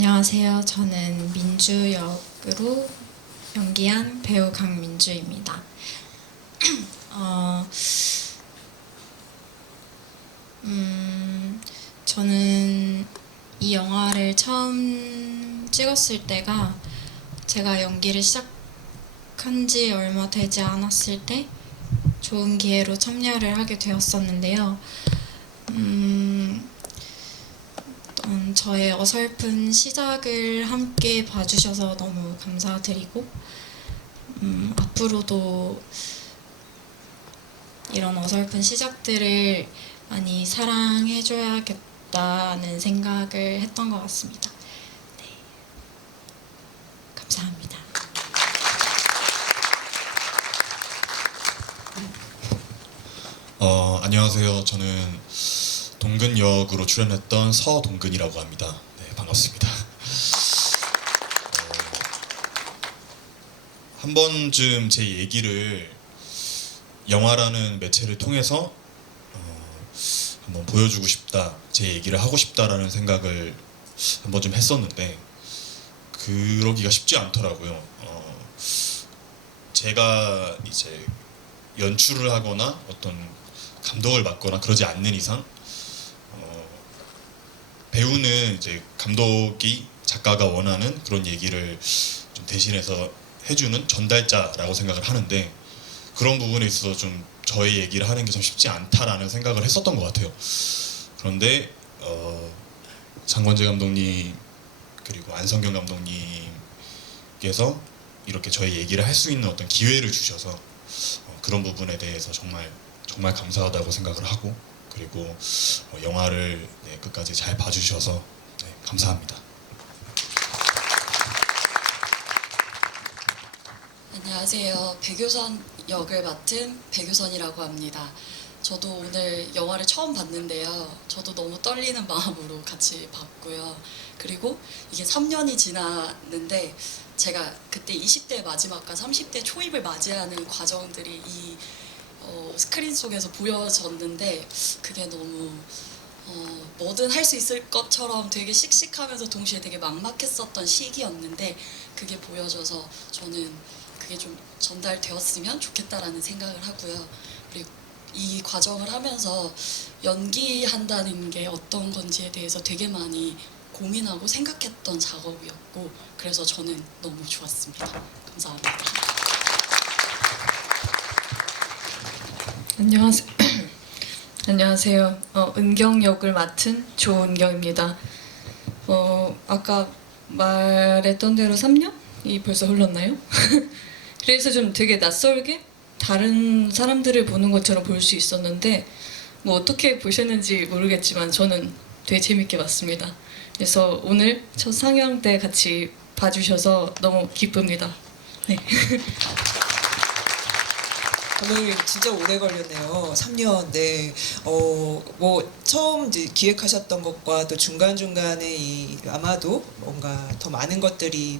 안녕하세요. 저는 민주 역으로 연기한 배우 강민주입니다. 어, 저는 이 영화를 처음 찍었을 때가 제가 연기를 시작한 지 얼마 되지 않았을 때 좋은 기회로 참여를 하게 되었었는데요. 저의 어설픈 시작을 함께 봐주셔서 너무 감사드리고 앞으로도 이런 어설픈 시작들을 많이 사랑해줘야겠다는 생각을 했던 것 같습니다. 네. 감사합니다. 안녕하세요. 저는 동근 역으로 출연했던 서동근이라고 합니다. 네, 반갑습니다. 한 번쯤 제 얘기를 영화라는 매체를 통해서 한번 보여주고 싶다, 제 얘기를 하고 싶다라는 생각을 한 번쯤 했었는데 그러기가 쉽지 않더라고요. 제가 이제 연출을 하거나 어떤 감독을 맡거나 그러지 않는 이상 배우는 이제 감독이 작가가 원하는 그런 얘기를 좀 대신해서 해주는 전달자라고 생각을 하는데 그런 부분에 있어서 좀 저의 얘기를 하는 게 좀 쉽지 않다라는 생각을 했었던 것 같아요. 그런데 장권재 감독님 그리고 안성경 감독님께서 이렇게 저의 얘기를 할 수 있는 어떤 기회를 주셔서 그런 부분에 대해서 정말 감사하다고 생각을 하고 그리고 영화를 끝까지 잘 봐주셔서 감사합니다. 안녕하세요. 백효선 역을 맡은 백효선이라고 합니다. 저도 오늘 영화를 처음 봤는데요. 저도 너무 떨리는 마음으로 같이 봤고요. 그리고 이게 3년이 지났는데 제가 그때 20대 마지막과 30대 초입을 맞이하는 과정들이 이 스크린 속에서 보여졌는데 그게 너무 뭐든 할 수 있을 것처럼 되게 씩씩하면서 동시에 되게 막막했었던 시기였는데 그게 보여져서 저는 그게 좀 전달되었으면 좋겠다라는 생각을 하고요. 그리고 이 과정을 하면서 연기한다는 게 어떤 건지에 대해서 되게 많이 고민하고 생각했던 작업이었고 그래서 저는 너무 좋았습니다. 감사합니다. 안녕하세요. 은경 역을 맡은 조은경입니다. 아까 말했던 대로 3년이 벌써 흘렀나요? 그래서 좀 되게 낯설게 다른 사람들을 보는 것처럼 볼 수 있었는데 뭐 어떻게 보셨는지 모르겠지만 저는 되게 재밌게 봤습니다. 그래서 오늘 첫 상영 때 같이 봐주셔서 너무 기쁩니다. 네. 오늘 진짜 오래 걸렸네요. 3년. 네. 뭐 처음 이제 기획하셨던 것과 또 중간중간에 아마도 뭔가 더 많은 것들이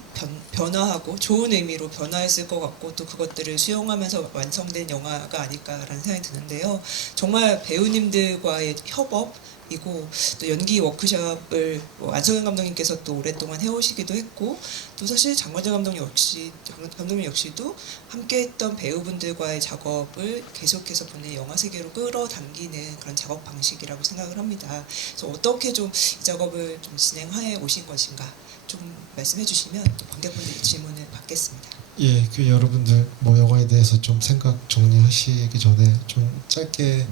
변화하고 좋은 의미로 변화했을 것 같고 또 그것들을 수용하면서 완성된 영화가 아닐까라는 생각이 드는데요. 정말 배우님들과의 협업이고 또 연기 워크숍을 안성현 감독님께서 또 오랫동안 해오시기도 했고 또 사실 장권재 감독님 역시도 함께했던 배우분들과의 작업을 계속해서 본인의 영화 세계로 끌어당기는 그런 작업 방식이라고 생각을 합니다. 그래서 어떻게 좀 이 작업을 좀 진행해 오신 것인가 좀 말씀해 주시면 또 관객분들의 질문을 받겠습니다. 예, 그 여러분들 뭐 영화에 대해서 좀 생각 정리하시기 전에 좀 짧게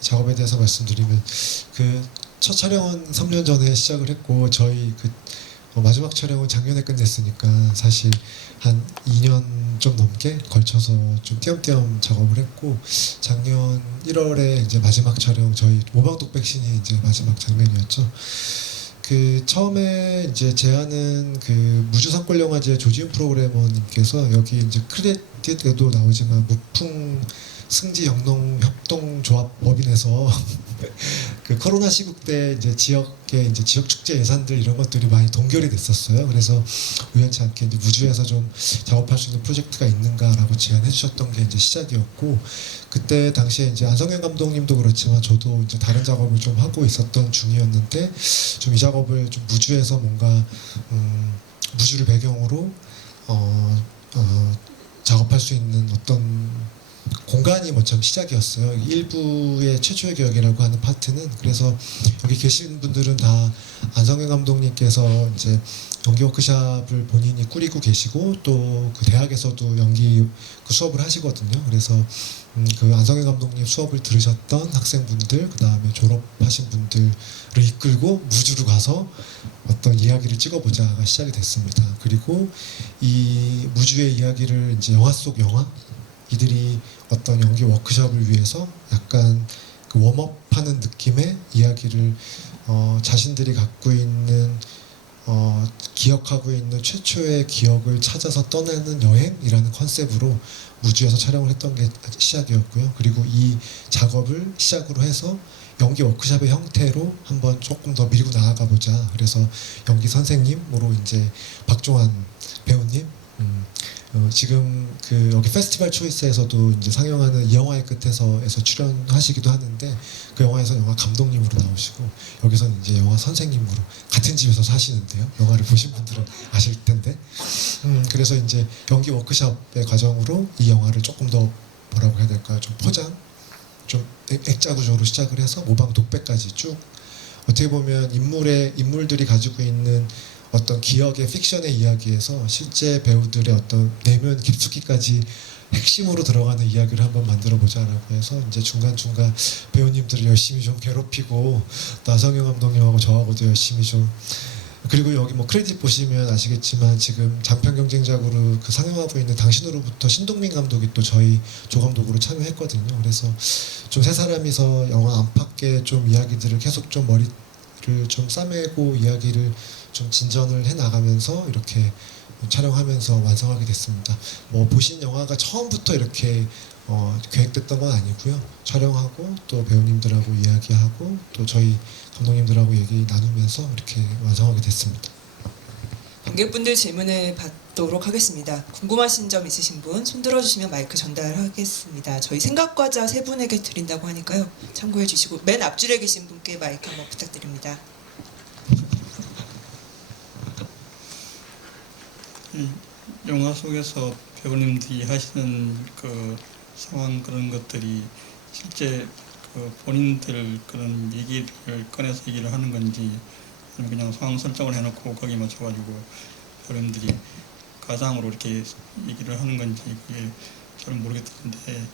작업에 대해서 말씀드리면 그 첫 촬영은 3년 전에 시작을 했고 저희 그 마지막 촬영은 작년에 끝냈으니까 사실 한 2년 좀 넘게 걸쳐서 좀 띄엄띄엄 작업을 했고 작년 1월에 이제 마지막 촬영 저희 모방독 백신이 이제 마지막 장면이었죠. 그 처음에 이제 제안은 그 무주상권 영화제 조지훈 프로그래머님께서 여기 이제 크레딧에도 나오지만 무풍 승지 영농 협동조합 법인에서 그 코로나 시국 때 이제 지역의 이제 지역 축제 예산들 이런 것들이 많이 동결이 됐었어요. 그래서 우연치 않게 이제 무주에서 좀 작업할 수 있는 프로젝트가 있는가라고 제안해 주셨던 게 이제 시작이었고, 그때 당시에 이제 안성현 감독님도 그렇지만 저도 이제 다른 작업을 좀 하고 있었던 중이었는데, 좀 이 작업을 좀 무주에서 뭔가 무주를 배경으로 작업할 수 있는 어떤 공간이 뭐 참 시작이었어요. 일부의 최초의 기억이라고 하는 파트는. 그래서 여기 계신 분들은 다 안성현 감독님께서 이제 연기 워크샵을 본인이 꾸리고 계시고 또 그 대학에서도 연기 그 수업을 하시거든요. 그래서 그 안성현 감독님 수업을 들으셨던 학생분들, 그 다음에 졸업하신 분들을 이끌고 무주로 가서 어떤 이야기를 찍어보자가 시작이 됐습니다. 그리고 이 무주의 이야기를 이제 영화 속 영화, 이들이 어떤 연기 워크숍을 위해서 약간 그 웜업하는 느낌의 이야기를 자신들이 갖고 있는 기억하고 있는 최초의 기억을 찾아서 떠나는 여행이라는 컨셉으로 무주에서 촬영을 했던 게 시작이었고요. 그리고 이 작업을 시작으로 해서 연기 워크숍의 형태로 한번 조금 더 밀고 나아가 보자. 그래서 연기 선생님으로 이제 박종환 배우님, 지금 그 여기 페스티벌 초이스에서도 이제 상영하는 이 영화의 끝에서에서 출연하시기도 하는데, 그 영화에서 영화 감독님으로 나오시고 여기서는 이제 영화 선생님으로 같은 집에서 사시는데요. 영화를 보신 분들은 아실 텐데, 그래서 이제 연기 워크숍의 과정으로 이 영화를 조금 더 뭐라고 해야 될까요? 좀 포장, 좀 액자 구조로 시작을 해서 모방 독백까지 쭉, 어떻게 보면 인물들이 가지고 있는 어떤 기억의 픽션의 이야기에서 실제 배우들의 어떤 내면 깊숙이까지 핵심으로 들어가는 이야기를 한번 만들어 보자라고 해서 이제 중간중간 배우님들을 열심히 좀 괴롭히고, 나성영 감독님하고 저하고도 열심히 좀, 그리고 여기 뭐 크레딧 보시면 아시겠지만 지금 단편 경쟁작으로 그 상영하고 있는 당신으로부터 신동민 감독이 또 저희 조감독으로 참여했거든요. 그래서 좀 세 사람이서 영화 안팎의 좀 이야기들을 계속 좀 머리를 좀 싸매고 이야기를 좀 진전을 해 나가면서 이렇게 촬영하면서 완성하게 됐습니다. 뭐 보신 영화가 처음부터 이렇게 계획됐던 건 아니고요. 촬영하고 또 배우님들하고 이야기하고 또 저희 감독님들하고 얘기 나누면서 이렇게 완성하게 됐습니다. 관객분들 질문을 받도록 하겠습니다. 궁금하신 점 있으신 분 손 들어주시면 마이크 전달하겠습니다. 저희 생각과자 세 분에게 드린다고 하니까요. 참고해 주시고, 맨 앞줄에 계신 분께 마이크 한번 부탁드립니다. 영화 속에서 배우님들이 하시는 그 상황 그런 것들이 실제 그 본인들 그런 얘기를 꺼내서 얘기를 하는 건지, 아니면 그냥 상황 설정을 해놓고 거기 맞춰가지고 배우님들이 가상으로 이렇게 얘기를 하는 건지 그게 잘 모르겠던데,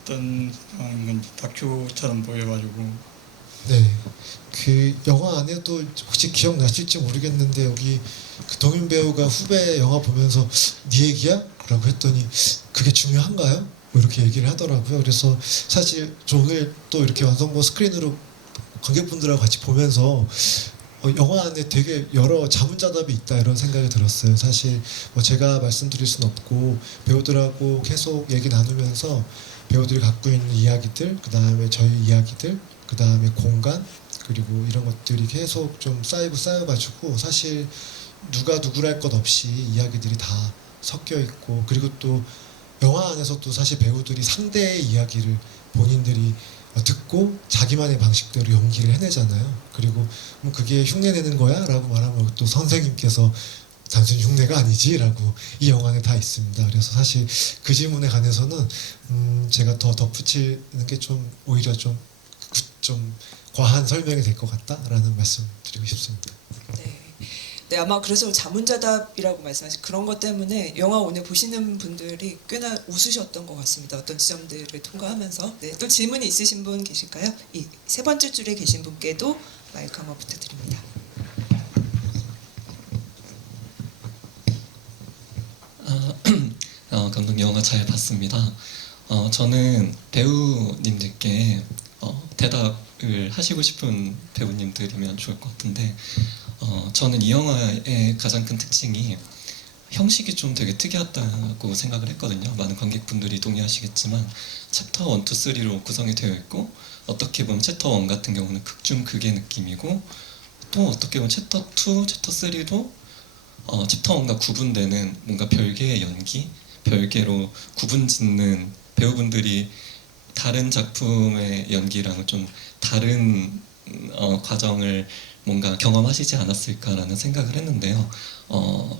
어떤 상황인 건지 다큐처럼 보여가지고. 네, 그 영화 안에도 혹시 기억나실지 모르겠는데 여기 그 동윤 배우가 후배 영화 보면서 네 얘기야? 라고 했더니 그게 중요한가요? 뭐 이렇게 얘기를 하더라고요. 그래서 사실 저 오늘 또 이렇게 완성본 스크린으로 관객분들하고 같이 보면서 영화 안에 되게 여러 자문자답이 있다 이런 생각이 들었어요. 사실 뭐 제가 말씀드릴 순 없고 배우들하고 계속 얘기 나누면서 배우들이 갖고 있는 이야기들, 그 다음에 저희 이야기들, 그 다음에 공간, 그리고 이런 것들이 계속 좀 쌓여가지고 사실 누가 누구랄 것 없이 이야기들이 다 섞여 있고, 그리고 또 영화 안에서도 사실 배우들이 상대의 이야기를 본인들이 듣고 자기만의 방식대로 연기를 해내잖아요. 그리고 뭐 그게 흉내내는 거야? 라고 말하면 또 선생님께서 단순히 흉내가 아니지 라고 이 영화 안에 다 있습니다. 그래서 사실 그 질문에 관해서는 제가 더 덧붙이는 게 좀 오히려 좀 과한 설명이 될 것 같다라는 말씀 드리고 싶습니다. 네, 아마 그래서 자문자답이라고 말씀하신 그런 것 때문에 영화 오늘 보시는 분들이 꽤나 웃으셨던 것 같습니다. 어떤 지점들을 통과하면서. 네, 또 질문이 있으신 분 계실까요? 이 세 번째 줄에 계신 분께도 마이크 한번 부탁드립니다. 감독님 영화 잘 봤습니다. 저는 배우님들께 대답을 하시고 싶은 배우님들이면 좋을 것 같은데, 저는 이 영화의 가장 큰 특징이 형식이 좀 되게 특이하다고 생각을 했거든요. 많은 관객분들이 동의하시겠지만 챕터 1, 2, 3로 구성이 되어 있고 어떻게 보면 챕터 1 같은 경우는 극중 극의 느낌이고 또 어떻게 보면 챕터 2, 챕터 3도 챕터 1과 구분되는 뭔가 별개의 연기, 별개로 구분짓는 배우분들이 다른 작품의 연기랑은 좀 다른 과정을 뭔가 경험하시지 않았을까라는 생각을 했는데요.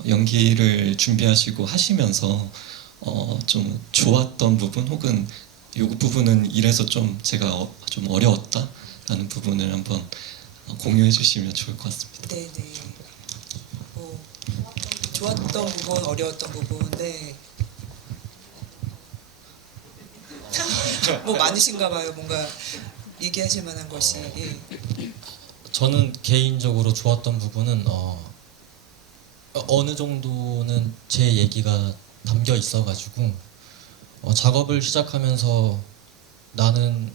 연기를 준비하시고 하시면서 좀 좋았던 부분 혹은 이 부분은 이래서 좀 제가 좀 어려웠다라는 부분을 한번 공유해 주시면 좋을 것 같습니다. 네네. 좋았던 부분, 어려웠던 부분, 네. 뭐 많으신가 봐요. 뭔가 얘기하실 만한 것이. 예. 저는 개인적으로 좋았던 부분은 어느 정도는 제 얘기가 담겨 있어가지고 작업을 시작하면서 나는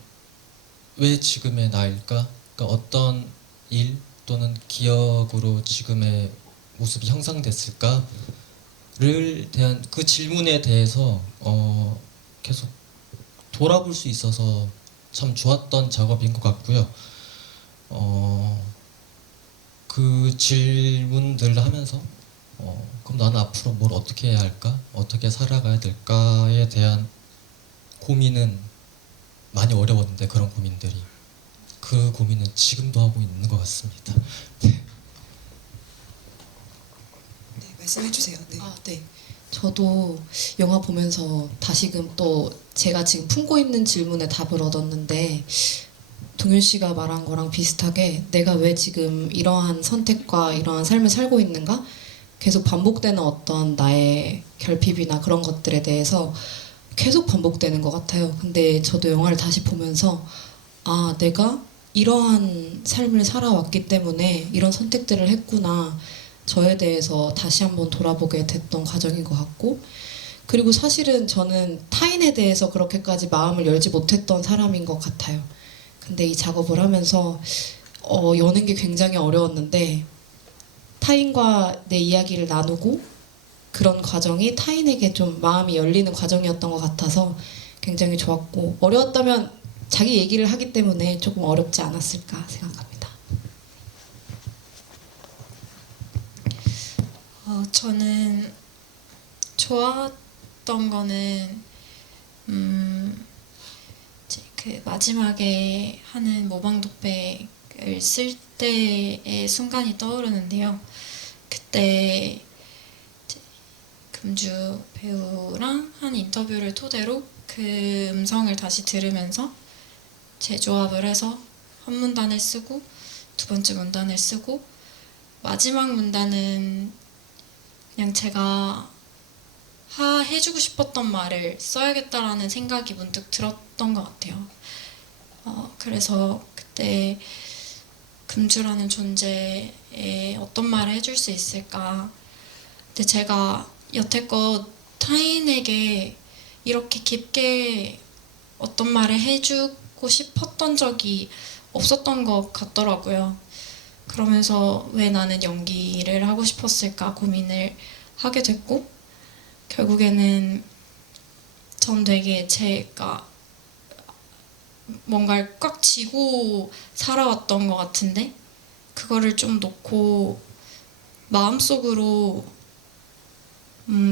왜 지금의 나일까? 그러니까 어떤 일 또는 기억으로 지금의 모습이 형성됐을까를 대한 그 질문에 대해서 계속 돌아볼 수 있어서 참 좋았던 작업인 것 같고요. 그 질문들을 하면서 그럼 나는 앞으로 뭘 어떻게 해야 할까? 어떻게 살아가야 될까에 대한 고민은 많이 어려웠는데 그런 고민들이 그 고민은 지금도 하고 있는 것 같습니다. 네, 말씀해 주세요. 네. 네. 저도 영화 보면서 다시금 또 제가 지금 품고 있는 질문에 답을 얻었는데 동윤 씨가 말한 거랑 비슷하게 내가 왜 지금 이러한 선택과 이러한 삶을 살고 있는가? 계속 반복되는 어떤 나의 결핍이나 그런 것들에 대해서 계속 반복되는 것 같아요. 근데 저도 영화를 다시 보면서 내가 이러한 삶을 살아왔기 때문에 이런 선택들을 했구나. 저에 대해서 다시 한번 돌아보게 됐던 과정인 것 같고 그리고 사실은 저는 타인에 대해서 그렇게까지 마음을 열지 못했던 사람인 것 같아요. 근데 이 작업을 하면서 여는 게 굉장히 어려웠는데 타인과 내 이야기를 나누고 그런 과정이 타인에게 좀 마음이 열리는 과정이었던 것 같아서 굉장히 좋았고 어려웠다면 자기 얘기를 하기 때문에 조금 어렵지 않았을까 생각합니다. 저는 좋았던 거는 이제 그 마지막에 하는 모방독백을 쓸 때의 순간이 떠오르는데요. 그때 이제 금주 배우랑 한 인터뷰를 토대로 그 음성을 다시 들으면서 재조합을 해서 한 문단을 쓰고 두 번째 문단을 쓰고 마지막 문단은 그냥 제가 해주고 싶었던 말을 써야겠다라는 생각이 문득 들었던 것 같아요. 그래서 그때 금주라는 존재에 어떤 말을 해줄 수 있을까. 근데 제가 여태껏 타인에게 이렇게 깊게 어떤 말을 해주고 싶었던 적이 없었던 것 같더라고요. 그러면서 왜 나는 연기를 하고 싶었을까 고민을 하게 됐고 결국에는 전 되게 제가 뭔가를 꽉 쥐고 살아왔던 것 같은데 그거를 좀 놓고 마음속으로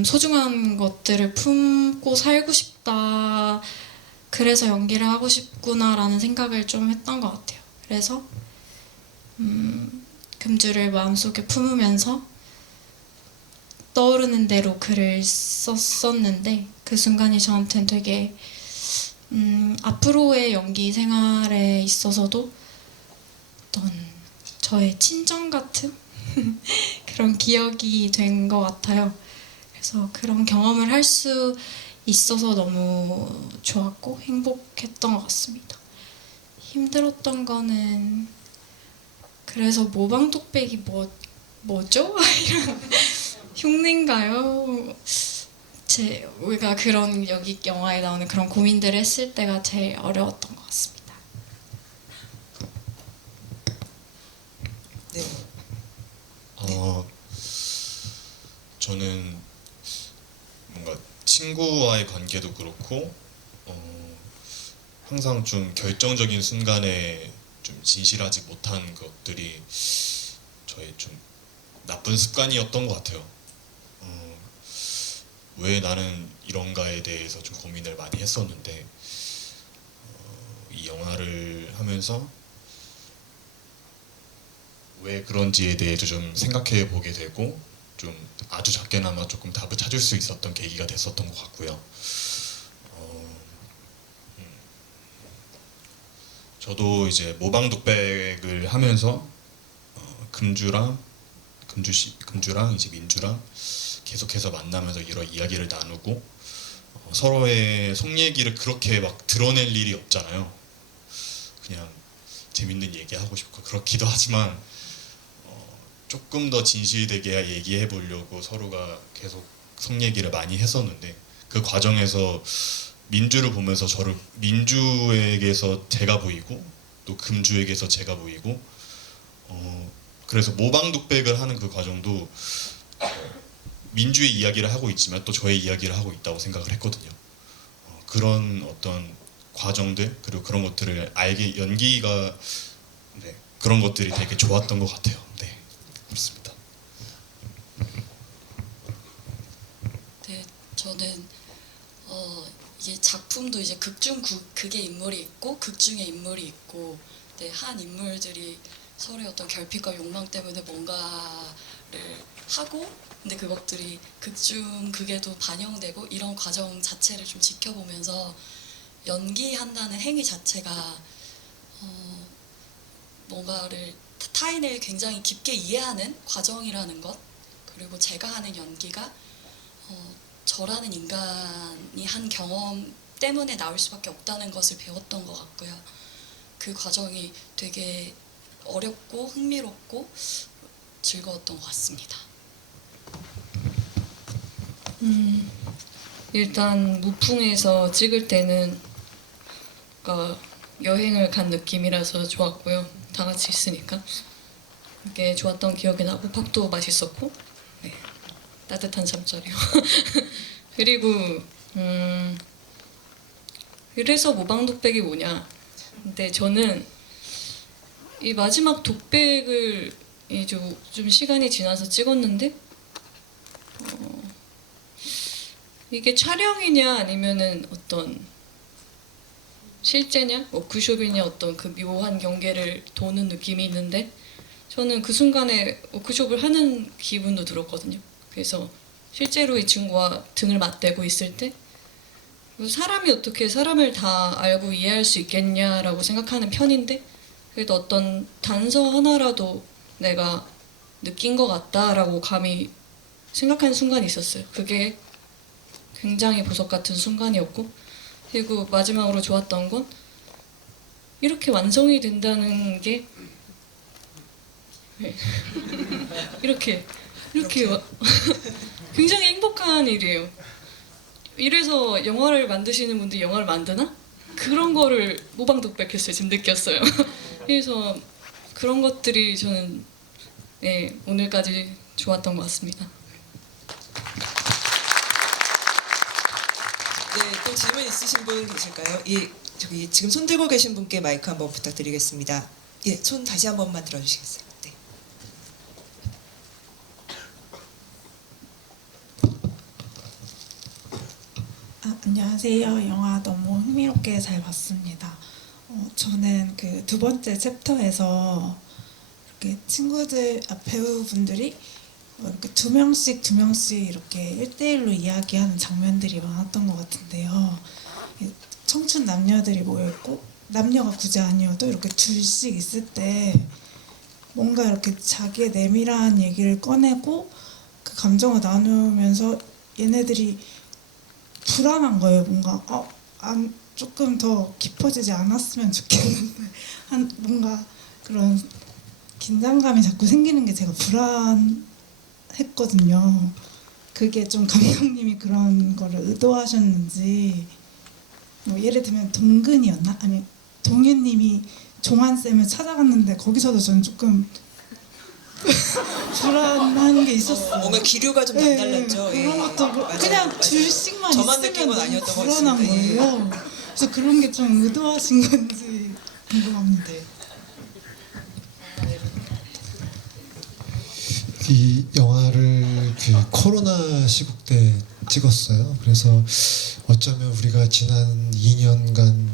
소중한 것들을 품고 살고 싶다. 그래서 연기를 하고 싶구나라는 생각을 좀 했던 것 같아요. 그래서 금주를 마음속에 품으면서 떠오르는 대로 글을 썼었는데 그 순간이 저한테는 되게 앞으로의 연기 생활에 있어서도 어떤 저의 친정 같은 그런 기억이 된 것 같아요. 그래서 그런 경험을 할 수 있어서 너무 좋았고 행복했던 것 같습니다. 힘들었던 거는 그래서 모방독백이 뭐죠? 이런 흉내인가요? 우리가 그런 여기 영화에 나오는 그런 고민들을 했을 때가 제일 어려웠던 것 같습니다. 네. 저는 친구와의 관계도 그렇고 항상 좀 결정적인 순간에 좀 진실하지 못한 것들이 저의 좀 나쁜 습관이었던 것 같아요. 왜 나는 이런가에 대해서 좀 고민을 많이 했었는데 이 영화를 하면서 왜 그런지에 대해서 좀 생각해 보게 되고 좀 아주 작게나마 조금 답을 찾을 수 있었던 계기가 됐었던 것 같고요. 저도 이제 모방독백을 하면서 금주랑 이제 민주랑 계속해서 만나면서 여러 이야기를 나누고 서로의 속 얘기를 그렇게 막 드러낼 일이 없잖아요. 그냥 재밌는 얘기하고 싶고 그렇기도 하지만 조금 더 진실되게 얘기해 보려고 서로가 계속 속 얘기를 많이 했었는데 그 과정에서 민주를 보면서 저를 민주에게서 제가 보이고 또 금주에게서 제가 보이고 그래서 모방독백을 하는 그 과정도 민주의 이야기를 하고 있지만 또 저의 이야기를 하고 있다고 생각을 했거든요. 그런 어떤 과정들 그리고 그런 것들을 알게 연기가 그런 것들이 되게 좋았던 것 같아요. 네, 그렇습니다. 네, 저는 이게 작품도 이제 극의 인물이 있고 극중의 인물이 있고 네, 한 인물들이 서로의 어떤 결핍과 욕망 때문에 뭔가를 하고 근데 그것들이 극에도 반영되고 이런 과정 자체를 좀 지켜보면서 연기한다는 행위 자체가 뭔가를 타인을 굉장히 깊게 이해하는 과정이라는 것 그리고 제가 하는 연기가 저라는 인간이 한 경험 때문에 나올 수밖에 없다는 것을 배웠던 것 같고요. 그 과정이 되게 어렵고 흥미롭고 즐거웠던 것 같습니다. 일단 무풍에서 찍을 때는 여행을 간 느낌이라서 좋았고요. 다 같이 있으니까 이게 좋았던 기억이 나고 밥도 맛있었고 네, 따뜻한 잠자리요. 그리고 그래서 모방독백이 뭐냐? 근데 저는 이 마지막 독백을 좀 시간이 지나서 찍었는데 이게 촬영이냐 아니면은 어떤 실제냐 워크숍이냐 어떤 그 묘한 경계를 도는 느낌이 있는데 저는 그 순간에 워크숍을 하는 기분도 들었거든요. 그래서 실제로 이 친구와 등을 맞대고 있을 때 사람이 어떻게 사람을 다 알고 이해할 수 있겠냐라고 생각하는 편인데 그래도 어떤 단서 하나라도 내가 느낀 것 같다라고 감히 생각하는 순간이 있었어요. 그게 굉장히 보석 같은 순간이었고 그리고 마지막으로 좋았던 건 이렇게 완성이 된다는 게 이렇게 굉장히 행복한 일이에요. 이래서 영화를 만드시는 분들이 영화를 만드나? 그런 거를 모방독백했어요. 지금 느꼈어요. 그래서 그런 것들이 저는 네, 오늘까지 좋았던 것 같습니다. 네, 또 질문 있으신 분 계실까요? 예, 저기 지금 손 들고 계신 분께 마이크 한번 부탁드리겠습니다. 예, 손 다시 한 번만 들어주시겠어요? 네. 안녕하세요. 영화 너무 흥미롭게 잘 봤습니다. 저는 그 두 번째 챕터에서 이렇게 친구들, 배우분들이 이렇게 두 명씩 이렇게 1대1로 이야기하는 장면들이 많았던 것 같은데요. 청춘 남녀들이 모여있고 남녀가 굳이 아니어도 이렇게 둘씩 있을 때 뭔가 이렇게 자기의 내밀한 얘기를 꺼내고 그 감정을 나누면서 얘네들이 불안한 거예요. 뭔가 조금 더 깊어지지 않았으면 좋겠는데 뭔가 그런 긴장감이 자꾸 생기는 게 제가 불안했거든요. 그게 좀 감독님이 그런 거를 의도하셨는지 뭐 예를 들면 동근이었나? 아니 동윤님이 종환 쌤을 찾아갔는데 거기서도 저는 조금 불안한 게 있었어요. 뭔가 기류가 좀 네, 남달랐죠. 그런 것도 맞아요. 그냥 맞아요. 둘씩만 저만 있으면 느낀 건 너무 아니었던 것 불안한 같습니다. 예. 거예요. 그래서 그런 게 좀 의도하신 건지 궁금합니다. 이 영화를 그 코로나 시국 때 찍었어요. 그래서 어쩌면 우리가 지난 2년간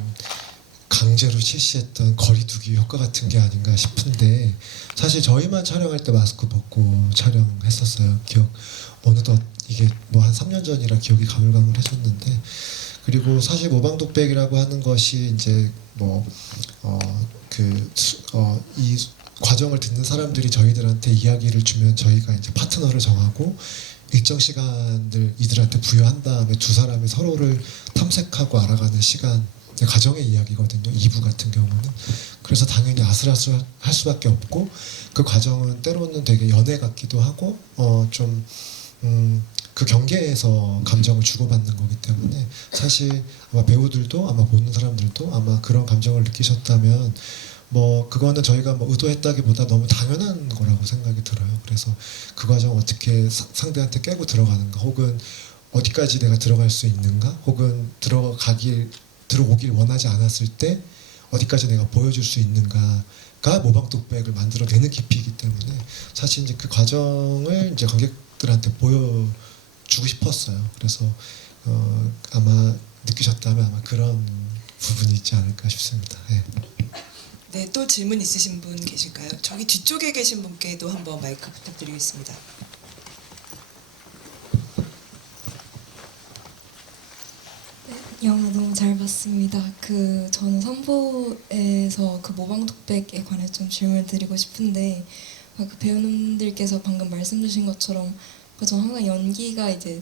강제로 실시했던 거리두기 효과 같은 게 아닌가 싶은데 사실 저희만 촬영할 때 마스크 벗고 촬영했었어요. 어느덧 이게 뭐 한 3년 전이라 기억이 가물가물해졌는데 그리고 사실 모방독백이라고 하는 것이 이제 이 과정을 듣는 사람들이 저희들한테 이야기를 주면 저희가 이제 파트너를 정하고 일정 시간을 이들한테 부여한 다음에 두 사람이 서로를 탐색하고 알아가는 시간 가정의 이야기거든요. 2부 같은 경우는. 그래서 당연히 아슬아슬할 수밖에 없고 그 과정은 때로는 되게 연애 같기도 하고 그 경계에서 감정을 주고받는 거기 때문에 사실 아마 배우들도 아마 보는 사람들도 아마 그런 감정을 느끼셨다면 그거는 저희가 의도했다기보다 너무 당연한 거라고 생각이 들어요. 그래서 그 과정 어떻게 상대한테 깨고 들어가는가 혹은 어디까지 내가 들어갈 수 있는가 혹은 들어오길 원하지 않았을 때 어디까지 내가 보여줄 수 있는가가 모방독백을 만들어내는 깊이이기 때문에 사실 이제 그 과정을 이제 관객들한테 보여주고 싶었어요. 그래서 아마 느끼셨다면 아마 그런 부분이 있지 않을까 싶습니다. 네. 네, 또 질문 있으신 분 계실까요? 저기 뒤쪽에 계신 분께도 한번 마이크 부탁드리겠습니다. 영화 너무 잘 봤습니다. 저는 3부에서 그 모방독백에 관해 좀 질문을 드리고 싶은데 그 배우님들께서 방금 말씀 주신 것처럼 저는 항상 연기가 이제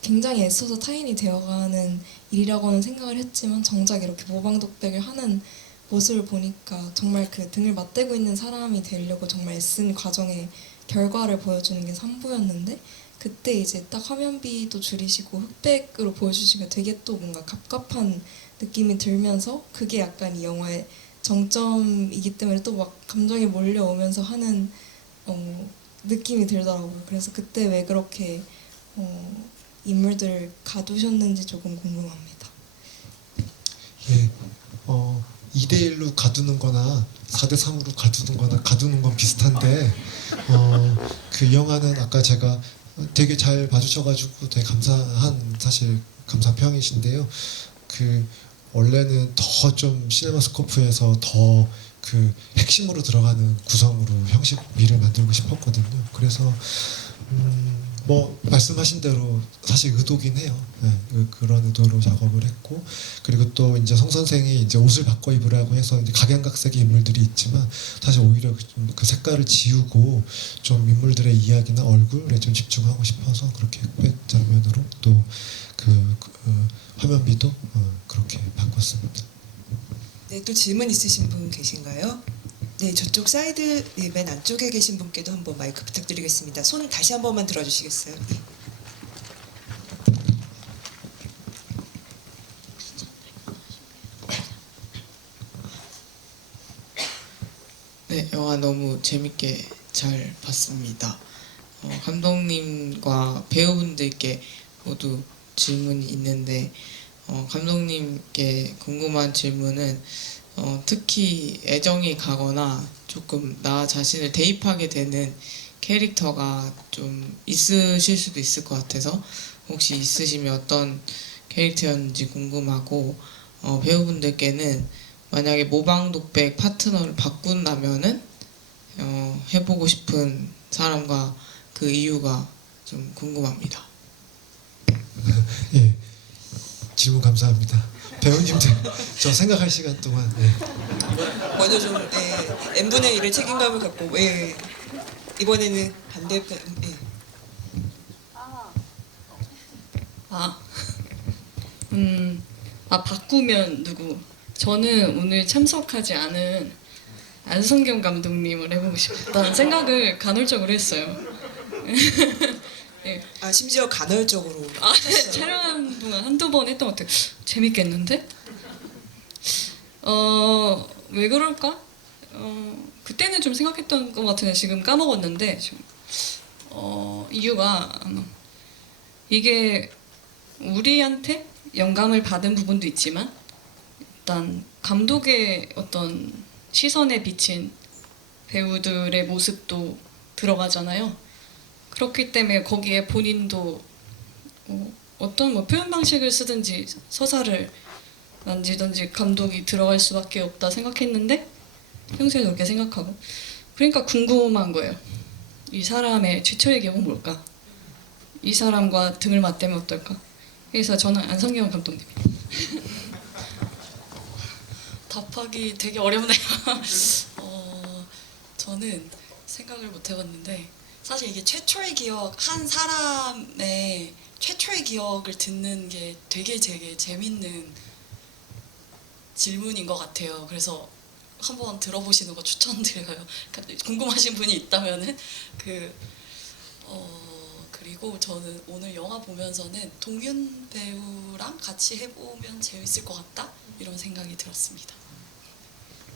굉장히 애써서 타인이 되어가는 일이라고는 생각을 했지만 정작 이렇게 모방독백을 하는 모습을 보니까 정말 그 등을 맞대고 있는 사람이 되려고 정말 애쓴 과정의 결과를 보여주는 게 3부였는데 그때 이제 딱 화면비도 줄이시고 흑백으로 보여주시니까 되게 또 뭔가 갑갑한 느낌이 들면서 그게 약간 이 영화의 정점이기 때문에 또 막 감정이 몰려오면서 하는 느낌이 들더라고요. 그래서 그때 왜 그렇게 인물들을 가두셨는지 조금 궁금합니다. 예, 2대1로 가두는 거나 4대3으로 가두는 거나 가두는 건 비슷한데 그 영화는 아까 제가 되게 잘 봐주셔가지고 되게 감사한 사실 감사평이신데요. 그 원래는 더 좀 시네마스코프에서 더 그 핵심으로 들어가는 구성으로 형식미를 만들고 싶었거든요. 그래서 말씀하신 대로 사실 의도긴 해요. 네, 그런 의도로 작업을 했고 그리고 또 이제 송 선생이 이제 옷을 바꿔 입으라고 해서 이제 각양각색의 인물들이 있지만 사실 오히려 그 색깔을 지우고 좀 인물들의 이야기나 얼굴에 좀 집중하고 싶어서 그렇게 흑백 장면으로 또 화면비도 그렇게 바꿨습니다. 네, 또 질문 있으신 분 계신가요? 네, 저쪽 사이드 맨 안쪽에 계신 분께도 한번 마이크 부탁드리겠습니다. 손 다시 한 번만 들어주시겠어요? 네, 영화 너무 재밌게 잘 봤습니다. 감독님과 배우분들께 모두 질문이 있는데 감독님께 궁금한 질문은 특히 애정이 가거나 조금 나 자신을 대입하게 되는 캐릭터가 좀 있으실 수도 있을 것 같아서 혹시 있으시면 어떤 캐릭터였는지 궁금하고 배우분들께는 만약에 모방독백 파트너를 바꾼다면은 해보고 싶은 사람과 그 이유가 좀 궁금합니다. 예, 질문 감사합니다. 배우님들 저 생각할 시간 동안 먼저 좀 n분의 1의 책임감을 갖고 이번에는 반대편 바꾸면 누구? 저는 오늘 참석하지 않은 안성경 감독님을 해보고 싶다는 생각을 간헐적으로 했어요. 네. 심지어 간헐적으로 네, 촬영하는 동안 한두 번 했던 것 같아요. 재밌겠는데? 왜 그럴까? 그때는 좀 생각했던 것 같은데 지금 까먹었는데 이유가 이게 우리한테 영감을 받은 부분도 있지만 일단 감독의 어떤 시선에 비친 배우들의 모습도 들어가잖아요. 그렇기 때문에 거기에 본인도 어떤 뭐 표현 방식을 쓰든지 서사를 만지든지 감독이 들어갈 수밖에 없다 생각했는데 평소에 그렇게 생각하고 그러니까 궁금한 거예요. 이 사람의 최초의 기억은 뭘까? 이 사람과 등을 맞대면 어떨까? 그래서 저는 안성경 감독님입니다. 답하기 되게 어렵네요. 저는 생각을 못 해봤는데 사실 이게 최초의 기억, 한 사람의 최초의 기억을 듣는 게 되게 재밌는 질문인 것 같아요. 그래서 한번 들어보시는 거 추천드려요. 궁금하신 분이 있다면은 그리고 저는 오늘 영화 보면서는 동윤 배우랑 같이 해보면 재밌을 것 같다 이런 생각이 들었습니다.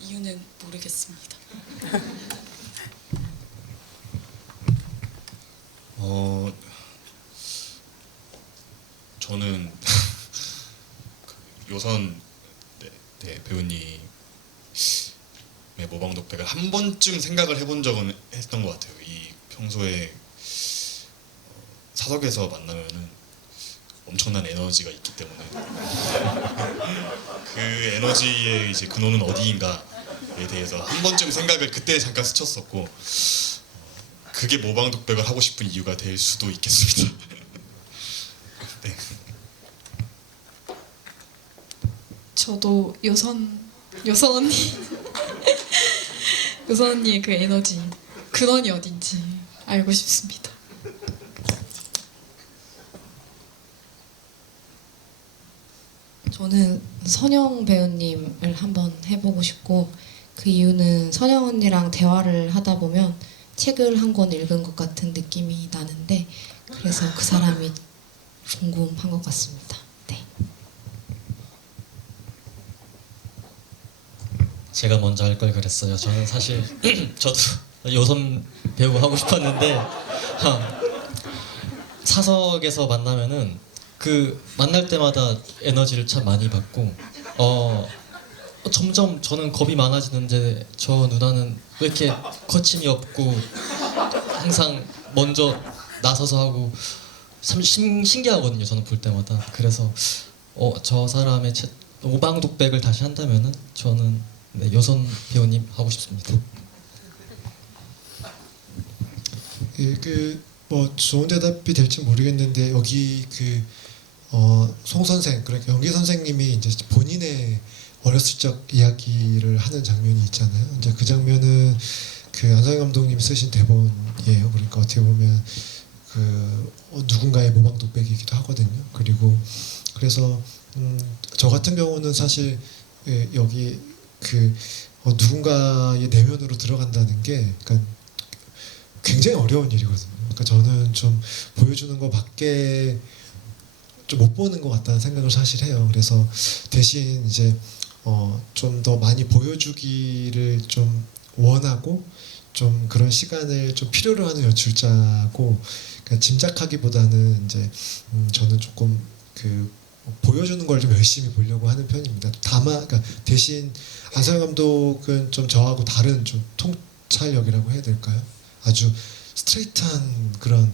이유는 모르겠습니다. 저는 요선 배우님의 모방독백을 한 번쯤 생각을 해본 적은 했던 것 같아요. 이 평소에 사석에서 만나면은 엄청난 에너지가 있기 때문에 그 에너지의 이제 근원은 어디인가에 대해서 한 번쯤 생각을 그때 잠깐 스쳤었고 그게 모방독백을 하고 싶은 이유가 될 수도 있겠습니다. 네. 저도 요선 언니 요선 언니의 그 에너지 근원이 어딘지 알고 싶습니다. 저는 선영 배우님을 한번 해보고 싶고 그 이유는 선영 언니랑 대화를 하다 보면 책을 한 권 읽은 것 같은 느낌이 나는데 그래서 그 사람이 궁금한 것 같습니다. 네. 제가 먼저 할 걸 그랬어요. 저는 사실 저도 요선 배우 하고 싶었는데 사석에서 만나면은 그 만날 때마다 에너지를 참 많이 받고 점점 저는 겁이 많아지는데 저 누나는 왜 이렇게 거침이 없고 항상 먼저 나서서 하고 참 신기하거든요. 저는 볼 때마다. 그래서 저 사람의 오방독백을 다시 한다면은 저는 요선 배우님 하고 싶습니다. 뭐 좋은 대답이 될지 모르겠는데 여기 송 선생 그러니까 연기 선생님이 이제 본인의 어렸을 적 이야기를 하는 장면이 있잖아요. 이제 그 장면은 그 안성현 감독님 쓰신 대본이에요. 그러니까 어떻게 보면 누군가의 모방독백이기도 하거든요. 그리고 그래서 저 같은 경우는 사실 여기 누군가의 내면으로 들어간다는 게 그러니까 굉장히 어려운 일이거든요. 그러니까 저는 좀 보여주는 거 밖에 좀 못 보는 것 같다는 생각을 사실 해요. 그래서 대신 이제 좀 더 많이 보여주기를 좀 원하고 좀 그런 시간을 좀 필요로 하는 연출자고 그러니까 짐작하기보다는 이제 저는 조금 보여주는 걸 좀 열심히 보려고 하는 편입니다. 다만 그러니까 대신 안성현 감독은 좀 저하고 다른 좀 통찰력이라고 해야 될까요? 아주 스트레이트한 그런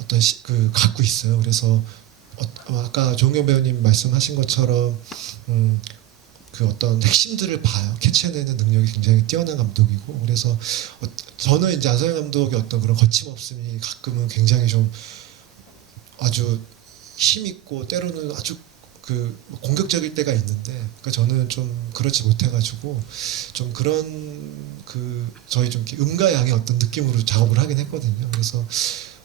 어떤 갖고 있어요. 그래서 아까 조은경 배우님 말씀하신 것처럼 그 어떤 핵심들을 봐요. 캐치해내는 능력이 굉장히 뛰어난 감독이고 그래서 저는 이제 안성현 감독의 어떤 그런 거침없음이 가끔은 굉장히 좀 아주 힘있고 때로는 아주 공격적일 때가 있는데 그러니까 저는 좀 그렇지 못해가지고 좀 그런 저희 좀 음과 양의 어떤 느낌으로 작업을 하긴 했거든요. 그래서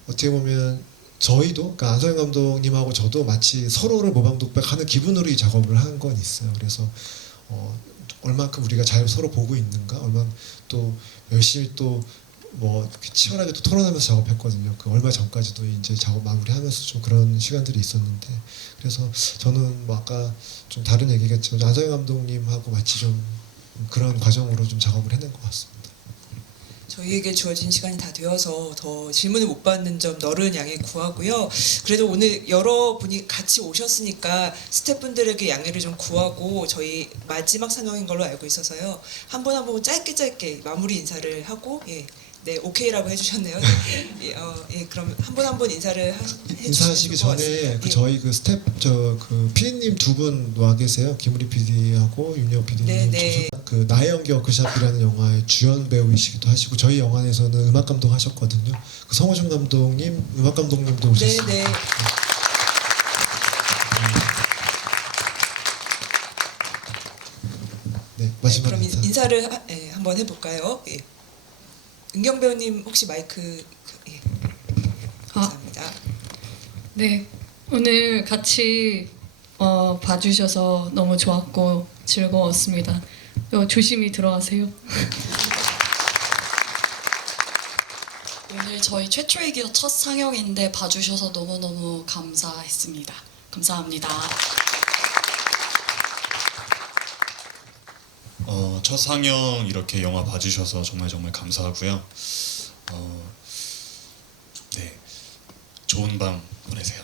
어떻게 보면 저희도 그러니까 안성현 감독님하고 저도 마치 서로를 모방독백하는 기분으로 이 작업을 한 건 있어요. 그래서 얼만큼 우리가 잘 서로 보고 있는가, 얼마나 또 열심히 또 뭐 치열하게 또 토론하면서 작업했거든요. 얼마 전까지도 이제 작업 마무리하면서 좀 그런 시간들이 있었는데 그래서 저는 뭐 아까 좀 다른 얘기겠지만 안성현 감독님하고 마치 좀 그런 과정으로 좀 작업을 해낸 것 같습니다. 저희에게 주어진 시간이 다 되어서 더 질문을 못 받는 점 너른 양해 구하고요. 그래도 오늘 여러분이 같이 오셨으니까 스태프분들에게 양해를 좀 구하고 저희 마지막 상영인 걸로 알고 있어서요. 한 분 한 분 짧게 마무리 인사를 하고 네, 오케이라고 해주셨네요. 예, 그럼 한 분 한 분 인사를 해주시면 인사하시기 좋을 것 전에 같습니다. 그 저희 그 스텝 그 PD님 두 분 와 계세요. 김우리 PD하고 윤여 PD님. 네. 그 나의 연기 워크샵이라는 영화의 주연 배우이시기도 하시고 저희 영화에서는 음악 감독 하셨거든요. 그 성호준 감독님, 음악 감독님도 오셨어요. 네. 네, 마지막 그럼 인사. 인사를 한번 해볼까요? 예. 은경 배우님 혹시 마이크 감사합니다. 네, 오늘 같이 봐주셔서 너무 좋았고 즐거웠습니다. 조심히 들어가세요. 오늘 저희 최초의 기업 첫 상영인데 봐주셔서 너무너무 감사했습니다. 감사합니다. 첫 상영 이렇게 영화 봐주셔서 정말 감사하고요. 네, 좋은 밤 보내세요.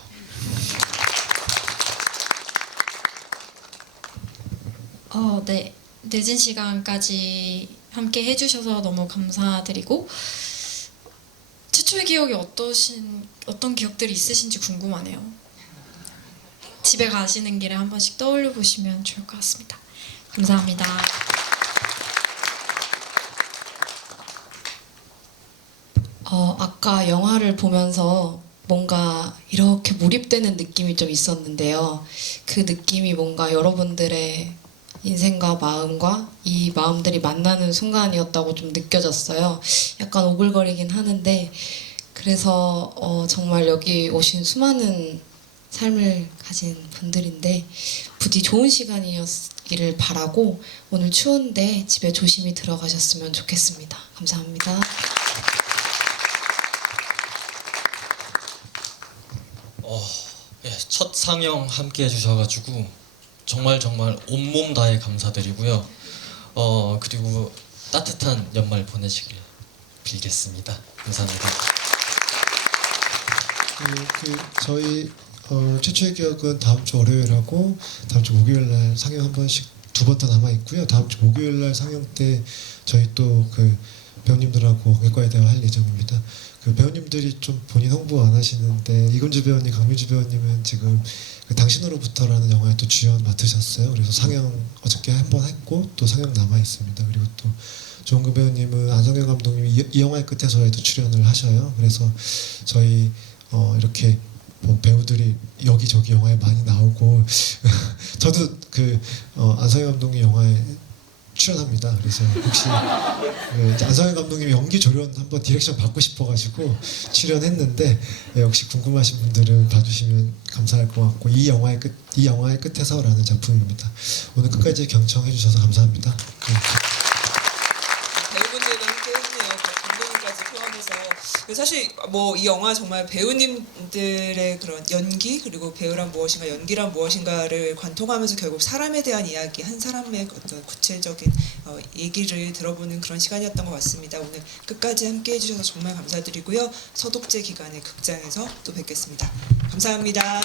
네. 늦은 시간까지 함께 해주셔서 너무 감사드리고 최초의 기억이 어떤 기억들이 있으신지 궁금하네요. 집에 가시는 길에 한 번씩 떠올려 보시면 좋을 것 같습니다. 감사합니다. 아까 영화를 보면서 뭔가 이렇게 몰입되는 느낌이 좀 있었는데요. 그 느낌이 뭔가 여러분들의 인생과 마음과 이 마음들이 만나는 순간이었다고 좀 느껴졌어요. 약간 오글거리긴 하는데 그래서 정말 여기 오신 수많은 삶을 가진 분들인데 부디 좋은 시간이었기를 바라고 오늘 추운데 집에 조심히 들어가셨으면 좋겠습니다. 감사합니다. 첫 상영 함께 해주셔가지고 정말 온몸 다해 감사드리고요. 그리고 따뜻한 연말 보내시길 빌겠습니다. 감사합니다. 저희 최초의 기억은 다음 주 월요일하고 다음 주 목요일 날 상영 한 번씩 2번 더 남아 있고요. 다음 주 목요일 날 상영 때 저희 또 그 배우님들하고 외과에 대화할 예정입니다. 그 배우님들이 좀 본인 홍보 안 하시는데 이근주 배우님, 강민주 배우님은 지금 그 당신으로부터라는 영화에 또 주연 맡으셨어요. 그래서 상영 어저께 한 번 했고 또 상영 남아 있습니다. 그리고 또 조은근 배우님은 안성현 감독님이 이 영화의 끝에서에도 출연을 하셔요. 그래서 저희 이렇게 뭐 배우들이 여기저기 영화에 많이 나오고 저도 그 안성현 감독님 영화에 출연합니다. 그래서 혹시 안성현 감독님이 연기 조련 한번 디렉션 받고 싶어가지고 출연했는데 혹시 궁금하신 분들은 봐주시면 감사할 것 같고 이 영화의 끝에서라는 작품입니다. 오늘 끝까지 경청해 주셔서 감사합니다. 배우분들과 함께 해주네요. 감독님까지 포함해서 사실 뭐 이 영화 정말 배우님들의 그런 연기 그리고 배우란 무엇인가 연기란 무엇인가를 관통하면서 결국 사람에 대한 이야기 한 사람의 어떤 구체적인 얘기를 들어보는 그런 시간이었던 것 같습니다. 오늘 끝까지 함께 해주셔서 정말 감사드리고요. 서독제 기간의 극장에서 또 뵙겠습니다. 감사합니다.